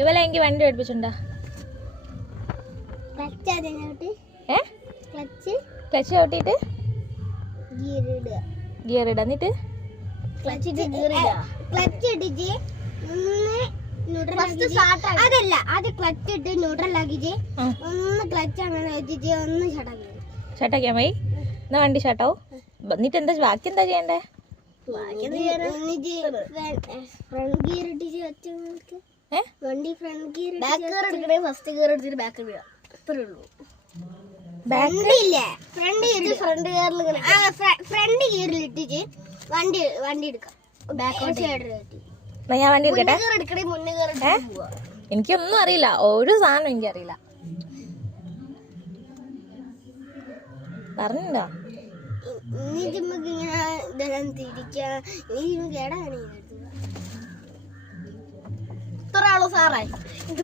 ഇവലെങ്കിൽ വണ്ടി പഠിപ്പിച്ചുണ്ടാ? Clutch ചവിട്ടിട്ട് gear ഇടാ, എന്നിട്ട് അതല്ല അത് ക്ലച്ച് ഇട്ട് ന്യൂട്രൽ ആക്കിട്ട് ഒന്ന് ക്ലച്ച് അങ്ങനെ വെച്ചിട്ട് ഒന്ന് ഷട്ടാക്കിയാ മതി. എന്നാ വണ്ടി ഷട്ടാവും. എന്നിട്ട് എന്താ ബാക്കി എന്താ ചെയ്യണ്ടേ? ഫ്രണ്ട് ഗിയർ ഇട്ടിട്ട് വണ്ടി ഫ്രണ്ട് ഗിയർ എടുക്കണേ, ഫസ്റ്റ് ഗിയർ എടുത്തിട്ട് ബാക്ക് വീഴാം. അത്രേ ഉള്ളൂ. ഫ്രണ്ട് ഗിയറിൽ ഇട്ടിട്ട് വണ്ടി എടുക്കാം. ഞാൻ വണ്ടി എടുക്കട്ടെ? എനിക്കൊന്നും അറിയില്ല, ഒരു സാധനം എനിക്കറിയില്ല. പറഞ്ഞോ ഇത്ര ആളോ സാറേ?